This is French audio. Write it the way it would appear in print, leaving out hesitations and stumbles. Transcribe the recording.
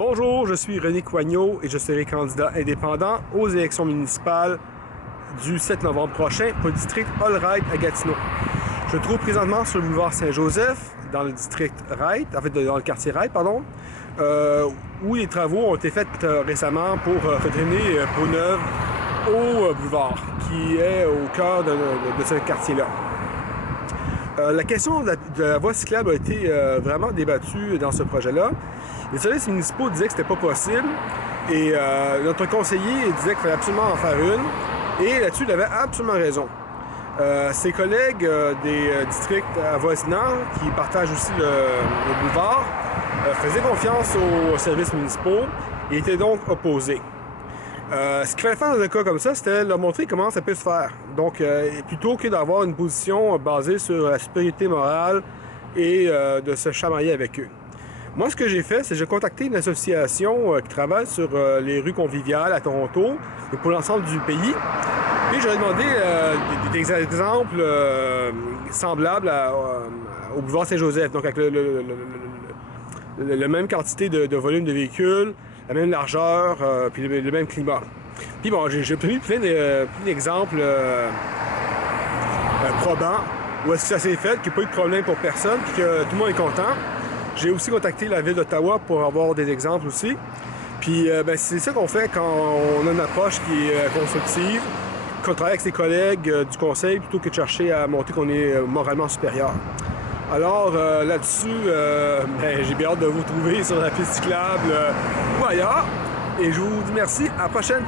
Bonjour, je suis René Coignot et je serai candidat indépendant aux élections municipales du 7 novembre prochain pour le district All-Wright à Gatineau. Je me trouve présentement sur le boulevard Saint-Joseph, dans le district Wright, en fait dans le quartier Wright, pardon, où les travaux ont été faits récemment pour faire drainer Pont-Neuf au boulevard, qui est au cœur de ce quartier-là. La question de la voie cyclable a été vraiment débattue dans ce projet-là. Les services municipaux disaient que c'était pas possible et notre conseiller disait qu'il fallait absolument en faire une et là-dessus, il avait absolument raison. Ses collègues des districts avoisinants qui partagent aussi le boulevard faisaient confiance aux services municipaux et étaient donc opposés. Ce qu'il fallait faire dans un cas comme ça, c'était leur montrer comment ça peut se faire. Donc, plutôt que d'avoir une position basée sur la supériorité morale et de se chamailler avec eux. Moi, ce que j'ai fait, c'est que j'ai contacté une association qui travaille sur les rues conviviales à Toronto et pour l'ensemble du pays. Et j'aurais demandé des exemples semblables au boulevard Saint-Joseph, donc avec la même quantité de volume de véhicules, la même largeur, puis le même climat. Puis bon, j'ai obtenu plein d'exemples probants où est-ce que ça s'est fait, qu'il n'y a pas eu de problème pour personne, puis que tout le monde est content. J'ai aussi contacté la ville d'Ottawa pour avoir des exemples aussi. Puis c'est ça qu'on fait quand on a une approche qui est constructive, qu'on travaille avec ses collègues du conseil plutôt que de chercher à montrer qu'on est moralement supérieur. Alors là-dessus, j'ai bien hâte de vous retrouver sur la piste cyclable ou ailleurs. Et je vous dis merci, à la prochaine!